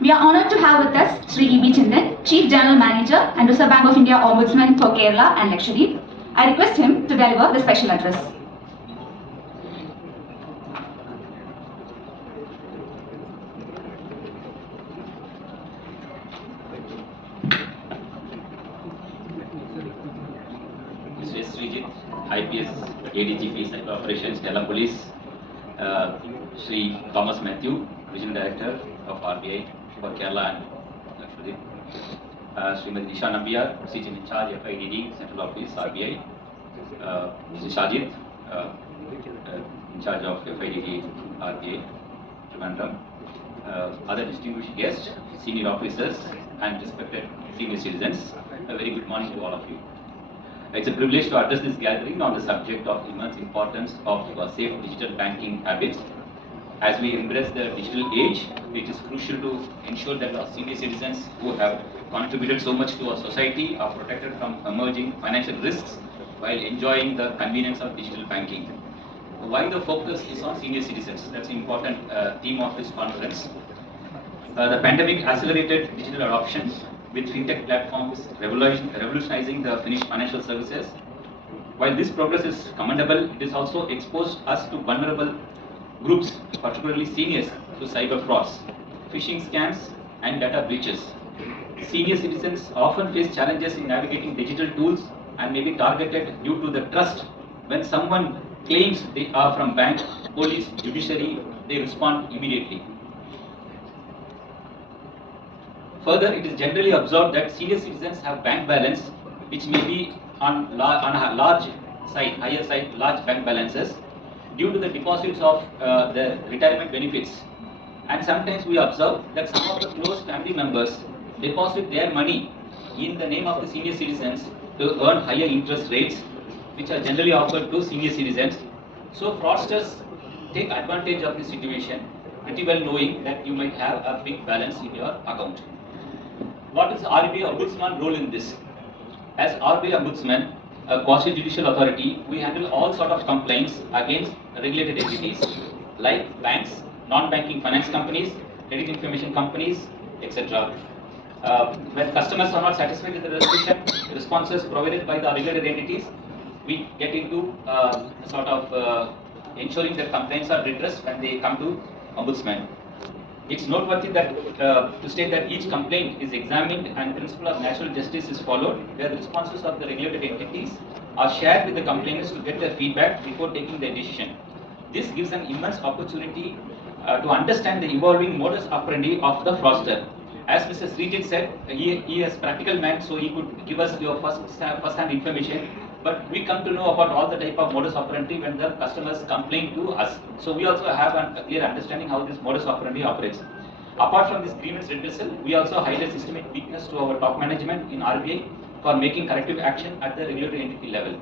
We are honoured to have with us Shri EB Chindhan, Chief General Manager and Reserve Bank of India Ombudsman for Kerala and Lakshadeep. I request him to deliver the special address. Mr. Srijit, IPS ADGP Cyber Operations, Kerala Police, Shri Thomas Matthew, Regional Director of RBI for Kerala and Lakshadeep, Srimati Nisha Nambiar, Procedure in Charge, FIDD, Central Office, RBI, Mr. Shajit, in charge of FIDD, RBI, Trivandrum, other distinguished guests, senior officers, and respected senior citizens. A very good morning to all of you. It's a privilege to address this gathering on the subject of immense importance of safe digital banking habits. As we embrace the digital age, it is crucial to ensure that our senior citizens who have contributed so much to our society are protected from emerging financial risks while enjoying the convenience of digital banking. Why the focus is on senior citizens? That's an important theme of this conference. The pandemic accelerated digital adoption, with fintech platforms revolutionizing the Finnish financial services. While this progress is commendable, it has also exposed us to vulnerable groups, particularly seniors, to cyber frauds, phishing scams, and data breaches. Senior citizens often face challenges in navigating digital tools and may be targeted due to the trust. When someone claims they are from bank, police, judiciary, they respond immediately. Further, it is generally observed that senior citizens have bank balance which may be on a large side, higher side, large bank balances due to the deposits of the retirement benefits. And sometimes we observe that some of the close family members deposit their money in the name of the senior citizens to earn higher interest rates, which are generally offered to senior citizens. So fraudsters take advantage of this situation, pretty well knowing that you might have a big balance in your account. What is RBI Ombudsman role in this? As RBI Ombudsman, a quasi-judicial authority, we handle all sort of complaints against regulated entities like banks, non-banking finance companies, credit information companies, etc. When customers are not satisfied with the responses provided by the regulated entities, we get into ensuring that complaints are redressed when they come to Ombudsman. It's noteworthy that to state that each complaint is examined and principle of natural justice is followed, where the responses of the regulated entities are shared with the complainants to get their feedback before taking their decision. This gives an immense opportunity to understand the evolving modus operandi of the fraudster. As Mr. Srijit said, he is practical man, so he could give us your first-hand information. But we come to know about all the type of modus operandi when the customers complain to us. So we also have a clear understanding how this modus operandi operates. Apart from this grievance redressal, we also highlight systemic weakness to our top management in RBI for making corrective action at the regulatory entity level.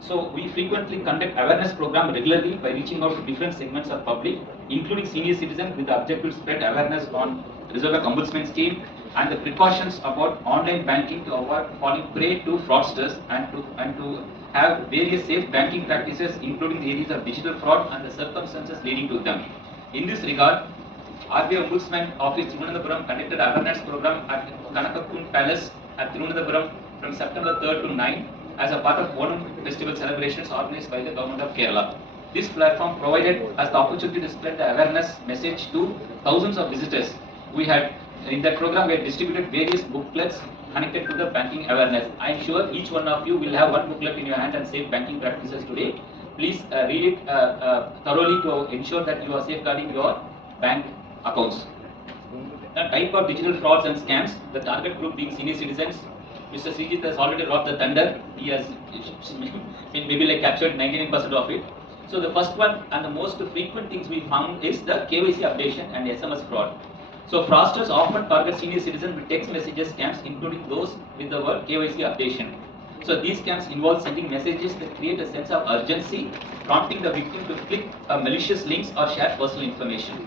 So we frequently conduct awareness program regularly by reaching out to different segments of public, including senior citizens, with the objective to spread awareness on Reserve Bank Ombudsman's team and the precautions about online banking to avoid falling prey to fraudsters and to have various safe banking practices, including the areas of digital fraud and the circumstances leading to them. In this regard, RBI Ombudsman Office Tirunelveli conducted awareness program at Kanakakkun Palace at Tirunelveli from September 3rd to 9th as a part of Onam festival celebrations organized by the government of Kerala. This platform provided us the opportunity to spread the awareness message to thousands of visitors. In that program, we had distributed various booklets connected to the banking awareness. I am sure each one of you will have one booklet in your hand and safe banking practices today. Please read it thoroughly to ensure that you are safeguarding your bank accounts. The type of digital frauds and scams, the target group being senior citizens. Mr. Srijit has already dropped the thunder. He has maybe captured 99% of it. So the first one and the most frequent things we found is the KYC updation and SMS fraud. So fraudsters often target senior citizens with text messages scams, including those with the word KYC updation. So these scams involve sending messages that create a sense of urgency, prompting the victim to click malicious links or share personal information.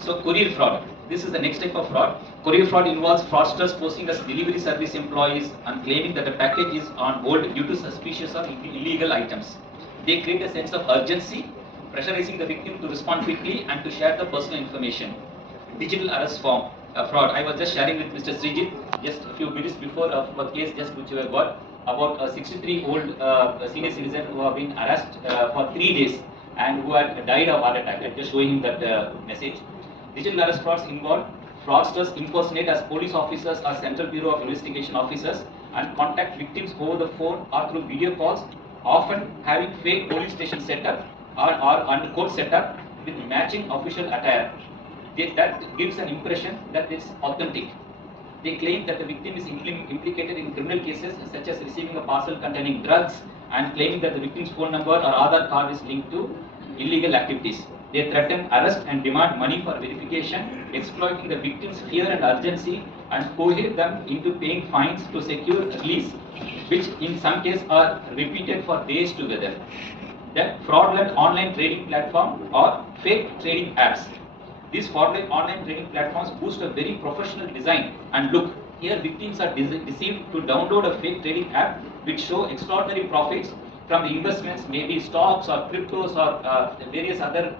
So courier fraud. This is the next type of fraud. Courier fraud involves fraudsters posing as delivery service employees and claiming that a package is on hold due to suspicious or illegal items. They create a sense of urgency, pressurizing the victim to respond quickly and to share the personal information. Digital arrest form. fraud. I was just sharing with Mr. Srijit just a few minutes before of a case just which we have got about a 63-year-old senior citizen who have been harassed for 3 days and who had died of heart attack. I'm just showing him that message. Digital arrest frauds involve fraudsters impersonate as police officers or Central Bureau of Investigation officers and contact victims over the phone or through video calls, often having fake police station set up or court set up with matching official attire. That gives an impression that it's authentic. They claim that the victim is implicated in criminal cases such as receiving a parcel containing drugs and claiming that the victim's phone number or Aadhaar card is linked to illegal activities. They threaten arrest and demand money for verification, exploiting the victim's fear and urgency and coerce them into paying fines to secure release, which in some cases are repeated for days together. Then fraudulent online trading platform or fake trading apps. These fraudulent online trading platforms boost a very professional design and look. Here victims are deceived to download a fake trading app which show extraordinary profits from the investments, maybe stocks or cryptos or various other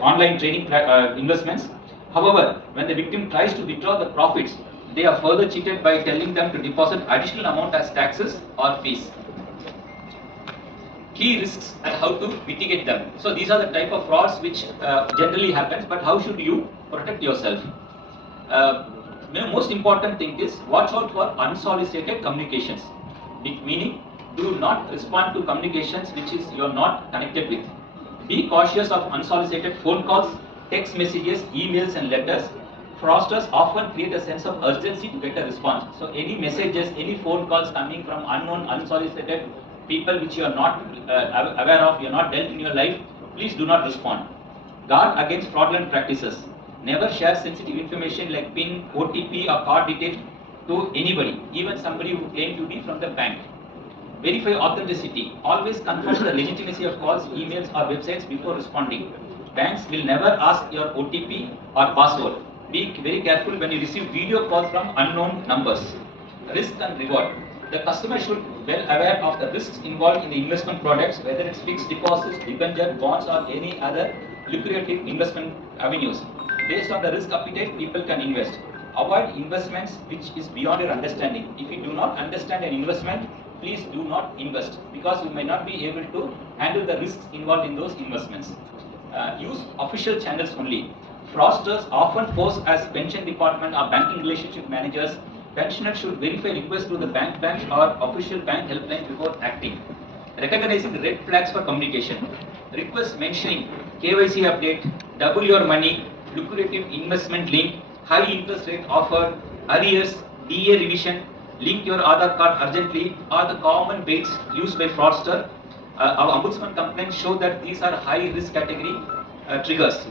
online trading investments. However, when the victim tries to withdraw the profits, they are further cheated by telling them to deposit additional amount as taxes or fees. Key risks and how to mitigate them. So these are the type of frauds which generally happens, but how should you protect yourself? Most important thing is watch out for unsolicited communications. Meaning, do not respond to communications which is you are not connected with. Be cautious of unsolicited phone calls, text messages, emails and letters. Fraudsters often create a sense of urgency to get a response. So any messages, any phone calls coming from unknown, unsolicited people which you are not aware of, you are not dealt in your life, please do not respond. Guard against fraudulent practices. Never share sensitive information like PIN, OTP or card details to anybody, even somebody who claims to be from the bank. Verify authenticity. Always confirm the legitimacy of calls, emails or websites before responding. Banks will never ask your OTP or password. Be very careful when you receive video calls from unknown numbers. Risk and reward. The customer should be well aware of the risks involved in the investment products, whether it's fixed deposits, debenture, bonds or any other lucrative investment avenues. Based on the risk appetite, people can invest. Avoid investments which is beyond your understanding. If you do not understand an investment, please do not invest because you may not be able to handle the risks involved in those investments. Use official channels only. Fraudsters often pose as pension department or banking relationship managers. Pensioners should verify requests through the bank branch or official bank helpline before acting. Recognizing the red flags for communication. Requests mentioning KYC update, double your money, lucrative investment link, high interest rate offer, arrears, DA revision, link your Aadhaar card urgently are the common baits used by fraudster. Our Ombudsman complaints show that these are high risk category triggers.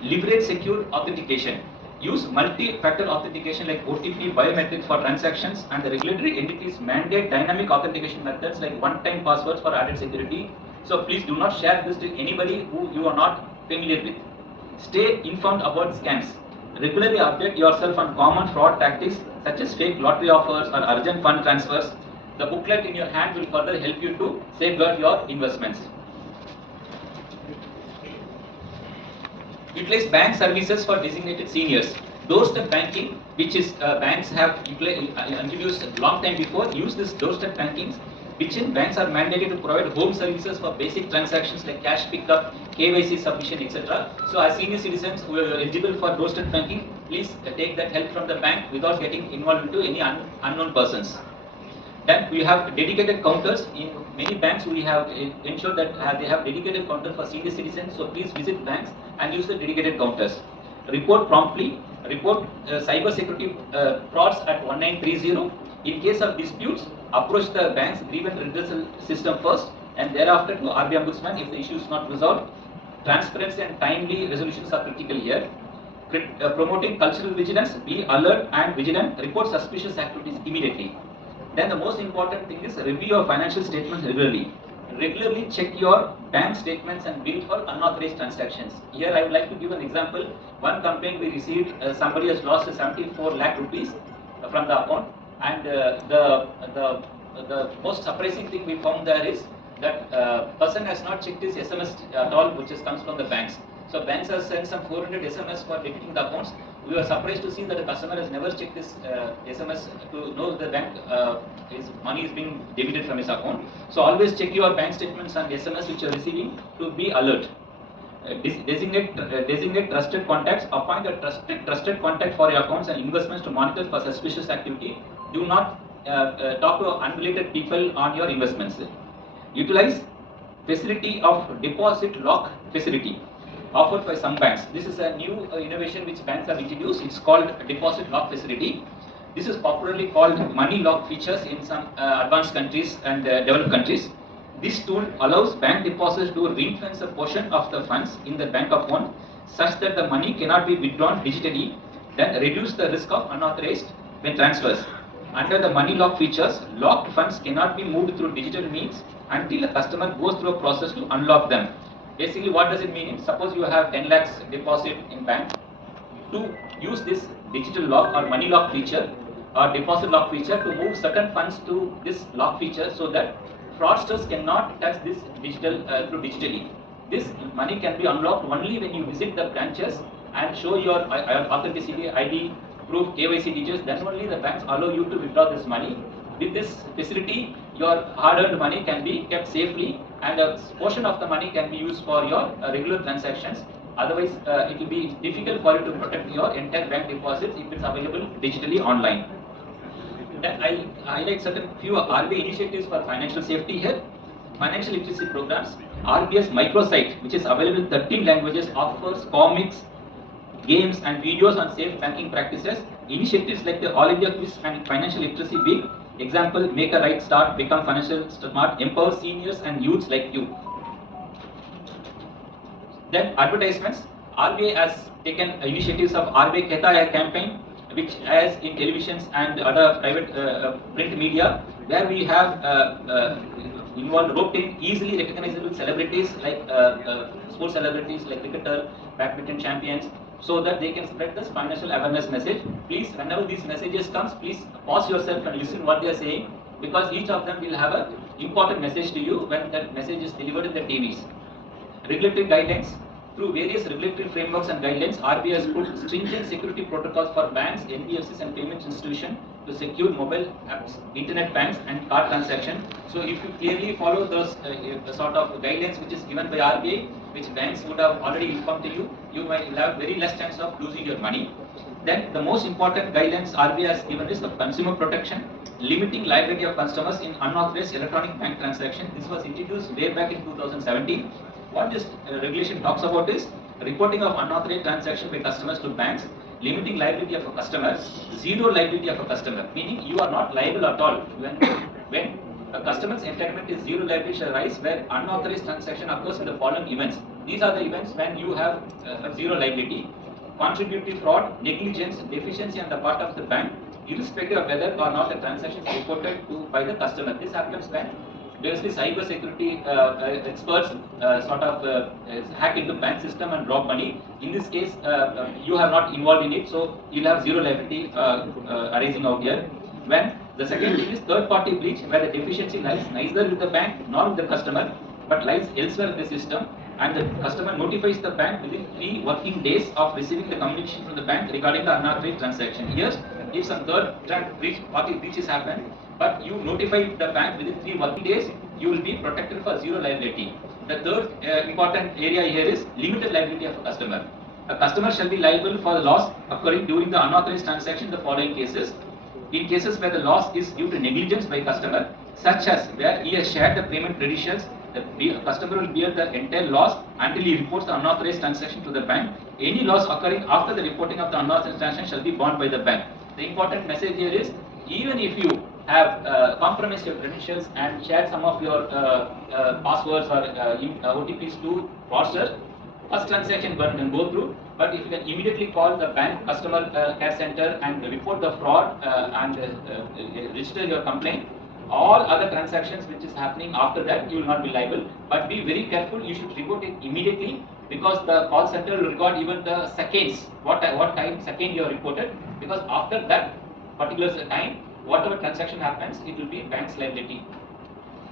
Leverage secure authentication. Use multi-factor authentication like OTP, biometrics for transactions, and the regulatory entities mandate dynamic authentication methods like one-time passwords for added security. So please do not share this to anybody who you are not familiar with. Stay informed about scams. Regularly update yourself on common fraud tactics such as fake lottery offers or urgent fund transfers. The booklet in your hand will further help you to safeguard your investments. Utilize bank services for designated seniors. Doorstep banking, which is banks have introduced a long time before, use this doorstep banking, which in banks are mandated to provide home services for basic transactions like cash pickup, KYC submission, etc. So as senior citizens who are eligible for doorstep banking, please take that help from the bank without getting involved into any unknown persons. Then we have dedicated counters. In many banks we have ensured that they have dedicated counter for senior citizens. So please visit banks and use the dedicated counters. Report promptly. Report cyber security frauds at 1930. In case of disputes, approach the bank's grievance redressal system first and thereafter to RBI Ombudsman if the issue is not resolved. Transparency and timely resolutions are critical here. Promoting cultural vigilance, be alert and vigilant, report suspicious activities immediately. Then the most important thing is review your financial statements regularly. Regularly check your bank statements and bill for unauthorized transactions. Here I would like to give an example. One complaint we received, somebody has lost 74 lakh rupees from the account, and the most surprising thing we found there is that person has not checked his SMS at all, which comes from the banks. So banks have sent some 400 SMS for deleting the accounts. We were surprised to see that the customer has never checked this SMS to know the bank his money is being debited from his account. So always check your bank statements and SMS which you are receiving to be alert. Designate trusted contacts. Appoint a trusted contact for your accounts and investments to monitor for suspicious activity. Do not talk to unrelated people on your investments. Utilize facility of deposit lock facility offered by some banks. This is a new innovation which banks have introduced. It's called deposit lock facility. This is popularly called money lock features in some advanced countries and developed countries. This tool allows bank depositors to ring-fence a portion of the funds in the bank account such that the money cannot be withdrawn digitally, then reduce the risk of unauthorized when transfers. Under the money lock features, locked funds cannot be moved through digital means until a customer goes through a process to unlock them. Basically, what does it mean? Suppose you have 10 lakhs deposit in bank. To use this digital lock or money lock feature or deposit lock feature to move certain funds to this lock feature so that fraudsters cannot touch this through digitally. This money can be unlocked only when you visit the branches and show your authenticity ID, proof, KYC details. Then only the banks allow you to withdraw this money. With this facility, your hard-earned money can be kept safely, and a portion of the money can be used for your regular transactions. Otherwise, it will be difficult for you to protect your entire bank deposits if it's available digitally online. Then I'll highlight certain few RBI initiatives for financial safety here. Financial literacy programs. RBI's microsite, which is available in 13 languages, offers comics, games and videos on safe banking practices. Initiatives like the All India Quiz and Financial Literacy Week, example, make a right start, become financial smart, empower seniors and youths like you. Then advertisements. RBI has taken initiatives of RBI Kehta Hai campaign, which has in televisions and other private print media, where we have roped in easily recognizable celebrities like sports celebrities like cricketer, badminton champions, so that they can spread this financial awareness message. Please, whenever these messages comes, please pause yourself and listen what they are saying, because each of them will have an important message to you when that message is delivered in the TVs. Regulatory guidelines. Through various regulatory frameworks and guidelines, RBI has put stringent security protocols for banks, NBFCs and payment institutions to secure mobile apps, internet banks and card transactions. So if you clearly follow those sort of guidelines which is given by RBI, which banks would have already informed to you, you might have very less chance of losing your money. Then the most important guidelines RBI has given is of consumer protection, limiting liability of customers in unauthorized electronic bank transactions. This was introduced way back in 2017. What this regulation talks about is reporting of unauthorized transaction by customers to banks, limiting liability of a customer, zero liability of a customer, meaning you are not liable at all. When a customer's entitlement is zero liability shall arise where unauthorized transaction occurs in the following events. These are the events when you have zero liability: contributory fraud, negligence, deficiency on the part of the bank, irrespective of whether or not the transaction is reported to by the customer. This happens when basically cyber security experts hack into bank system and rob money. In this case, you are not involved in it, so you'll have zero liability arising out here. When the second thing is third party breach, where the deficiency lies neither with the bank nor with the customer, but lies elsewhere in the system, and the customer notifies the bank within 3 working days of receiving the communication from the bank regarding the unauthorized transaction. Here, if some third party breaches happen, but you notify the bank within 3 working days, you will be protected for zero liability. The third important area here is limited liability of a customer. A customer shall be liable for the loss occurring during the unauthorized transaction in the following cases. In cases where the loss is due to negligence by customer, such as where he has shared the payment credentials, the customer will bear the entire loss until he reports the unauthorized transaction to the bank. Any loss occurring after the reporting of the unauthorized transaction shall be borne by the bank. The important message here is, even if you have compromised your credentials and shared some of your passwords or OTPs to fraudsters, first transaction can go through, but if you can immediately call the bank customer care center and report the fraud and register your complaint, all other transactions which is happening after that, you will not be liable. But be very careful, you should report it immediately, because the call center will record even the seconds, what time second you are reported, because after that particular time, whatever transaction happens, it will be bank's liability.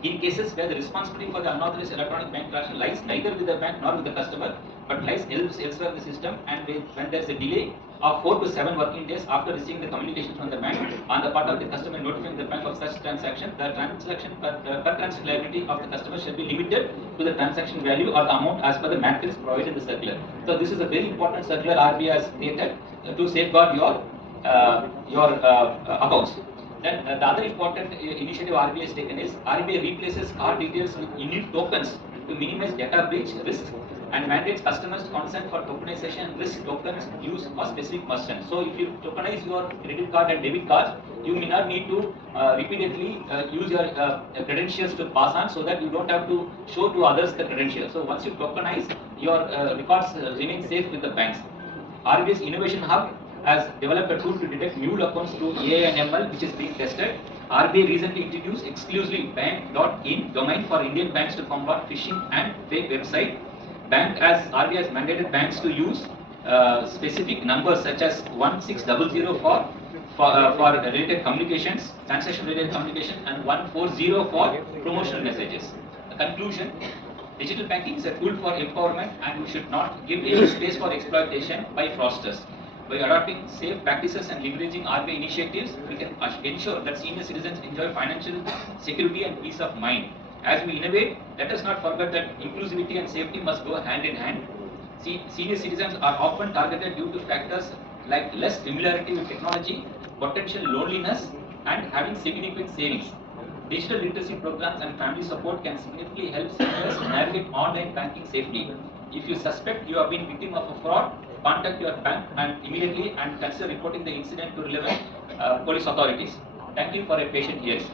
In cases where the responsibility for the unauthorized electronic bank transaction lies neither with the bank nor with the customer, but lies elsewhere in the system, and when there is a delay of 4 to 7 working days after receiving the communication from the bank on the part of the customer notifying the bank of such transaction, the transaction per transaction liability of the customer shall be limited to the transaction value or the amount as per the matrix provided in the circular. So this is a very important circular RBI has created to safeguard your accounts. Then the other important initiative RBI has taken is RBI replaces card details with unique tokens to minimize data breach risks and mandates customers to consent for tokenization risk tokens used for specific merchants. So if you tokenize your credit card and debit cards, you may not need to repeatedly use your credentials to pass on, so that you don't have to show to others the credentials. So once you tokenize, your records remain safe with the banks. RBI's Innovation Hub has developed a tool to detect mule accounts through AI and ML, which is being tested. RBI recently introduced exclusively bank.in domain for Indian banks to combat phishing and fake website. RBI has mandated banks to use specific numbers such as 1600 for related communications, transaction related communication, and 140 for promotional messages. The conclusion: digital banking is a tool for empowerment, and we should not give any space for exploitation by fraudsters. By adopting safe practices and leveraging RBI initiatives, we can ensure that senior citizens enjoy financial security and peace of mind. As we innovate, let us not forget that inclusivity and safety must go hand in hand. Senior citizens are often targeted due to factors like less familiarity with technology, potential loneliness, and having significant savings. Digital literacy programs and family support can significantly help seniors navigate online banking safely. If you suspect you have been victim of a fraud, contact your bank immediately and consider reporting the incident to relevant police authorities. Thank you for a patient hearing.